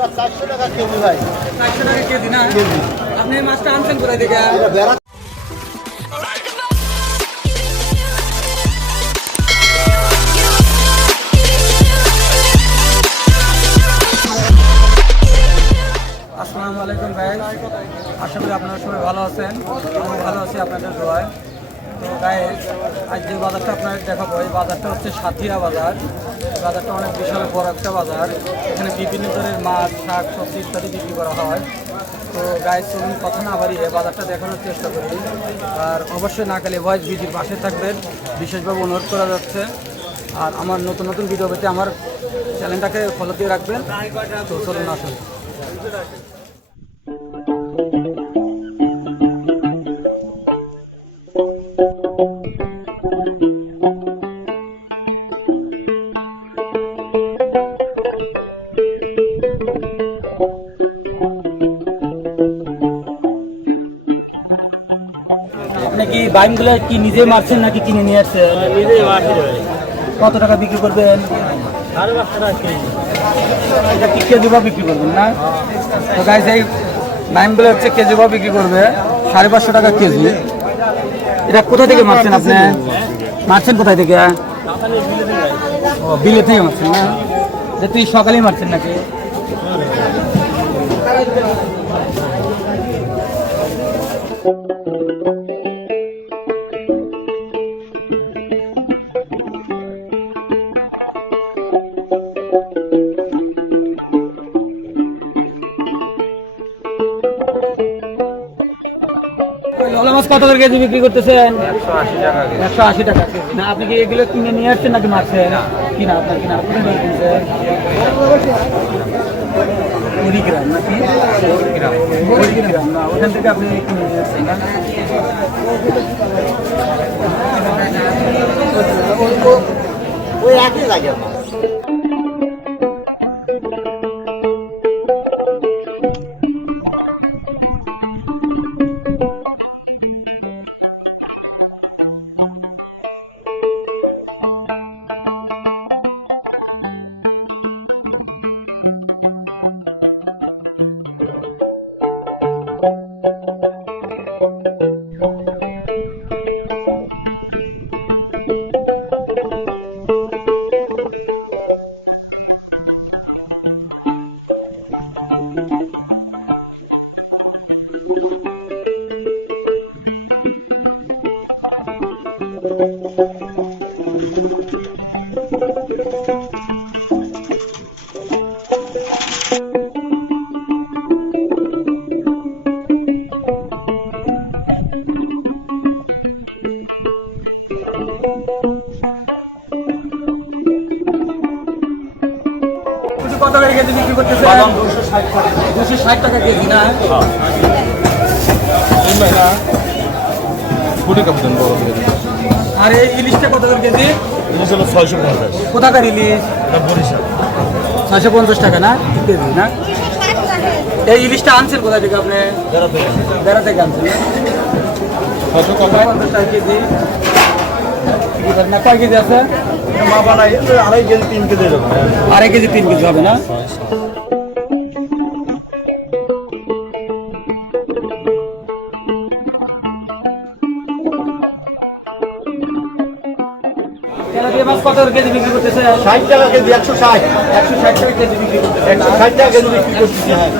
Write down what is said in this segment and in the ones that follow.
চারশো টাকা কেজি ভাই। চারশো টাকা কেজি না? আপনি মাছটা আনছেন কোথায় থেকে? এটা বেড়া আসসালামু আলাইকুম ভাই। আশা করি আপনারা সবাই ভালো আছেন। আমি ভালো আছি আপনাদের দোয়ায়। তো গায়ে আজ যে বাজারটা আপনাদের দেখাবো, এই বাজারটা হচ্ছে সাথিয়া বাজার। বাজারটা অনেক বিশাল বড় একটা বাজার। এখানে বিভিন্ন ধরনের মাছ, শাক, সবজি ইত্যাদি বিক্রি করা হয়। তো গায়ে চলুন কথা না বাড়িয়ে বাজারটা দেখানোর চেষ্টা করি। আর অবশ্যই না গেলে ভয়েস ভিডিওর পাশে থাকবেন। বিশেষভাবে অনুরোধ করা যাচ্ছে। আর আমার নতুন নতুন ভিডিও পেতে আমার চ্যানেলটাকে ফলো দিয়ে রাখবেন। তো চলুন আসুন। আপনি কি বাইমগুলো কি নিজে মারছেন নাকি কিনে নিয়ে আসছেন কত টাকা বিক্রি করবেন? সাড়ে পাঁচশো টাকা কেজি। এটা কি কেজি বা বিক্রি করবেন না? তো গাইজ এই বাইমগুলো হচ্ছে কেজি বা বিক্রি করবে। সাড়ে পাঁচশো টাকা কেজি। এটা কোথা থেকে মারছেন আপনি? মারছেন কোথায় থেকে? ও বিলে থেকে মারছেন না? যে তুই সকালেই মারছেন নাকি? মাছ কত করে কেজি বিক্রি করতেছেন? একশো আশি টাকা না আপনি কি এগুলো কিনে নিয়ে আসছেন নাকি মারছেন? কিনা আপনার কিনা? কোথায় থেকে কুড়িগ্রাম নাকি? কুড়িগ্রাম না ওখান থেকে আপনি কিনে নিয়ে আসছেন ওই একই লাগে। কত করে কেজি বিক্রি করতেছেন দুশো ষাট টাকা কেজি না। কোটি কাপড় বড় করে আর এই ইলিশটা কত করে কেজি? জিনিস হলো ছয়শো পঞ্চাশ। কোথাকার ইলিশ? বরিশাল। ছয়শো পঞ্চাশ টাকা না? কেজি না? এই ইলিশটা আনছেন কোথা থেকে আপনি? বেড়া থেকে আনছেন কত পঞ্চাশ টাকা কেজি। না কয় কেজি আছে? মা বানাই আড়াই কেজি তিন কেজি আড়াই কেজি তিন কেজি হবে না? ষাট টাকা কেজি একশো ষাট। একশো ষাট টাকা কেজি বিক্রি একশো ষাট টাকা কেজি বিক্রি করতেছি। হ্যাঁ।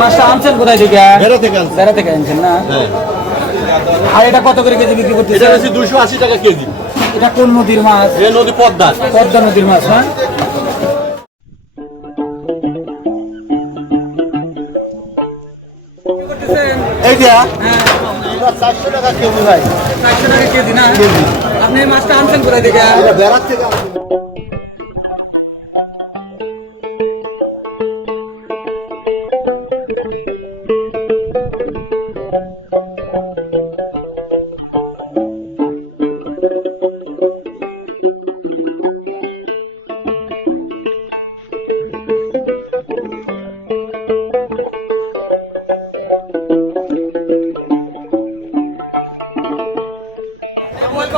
মাছটা আনছেন কোথায় থেকে? বেড়া থেকে আনছি বেড়া থেকে আনছেন না? হ্যাঁ। আর এটা কত করে কেজি বিক্রি করতেছে? এটা হচ্ছে দুশো আশি টাকা কেজি। এটা কোন নদীর মাছ? এ নদী পদ্মার পদ্মা নদীর মাছ হ্যাঁ? এইটা হ্যাঁ। এটা চারশো টাকা কেজি। ভাই চারশো টাকা কেজি না? কেজি। আপনি এই মাছটা আনছেন কোথায় থেকে এটা বেড়ার থেকে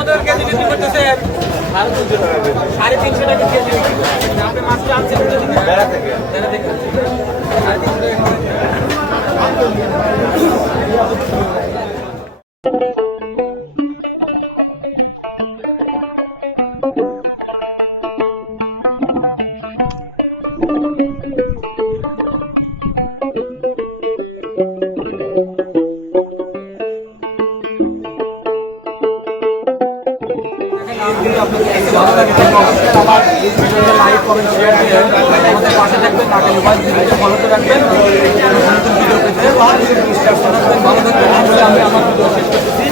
টাকা কেজি বিক্রি করতেছেন সাড়ে তিনশো টাকা কেজি বিক্রি করতেছেন। আপনি মাছটা আনছেন কোথা থেকে? বেড়া থেকে সাড়ে তিনশো টাকা কেজি। লাইক কমেন্ট শেয়ার দিয়ে আমাদের পাশে থাকবেন নাকে মোবাইল ভিডিওটা ফলো করে রাখবেন নতুন ভিডিও পেতে ভালো থাকবেন আমি আমার ভিডিও শেষ করতেছি।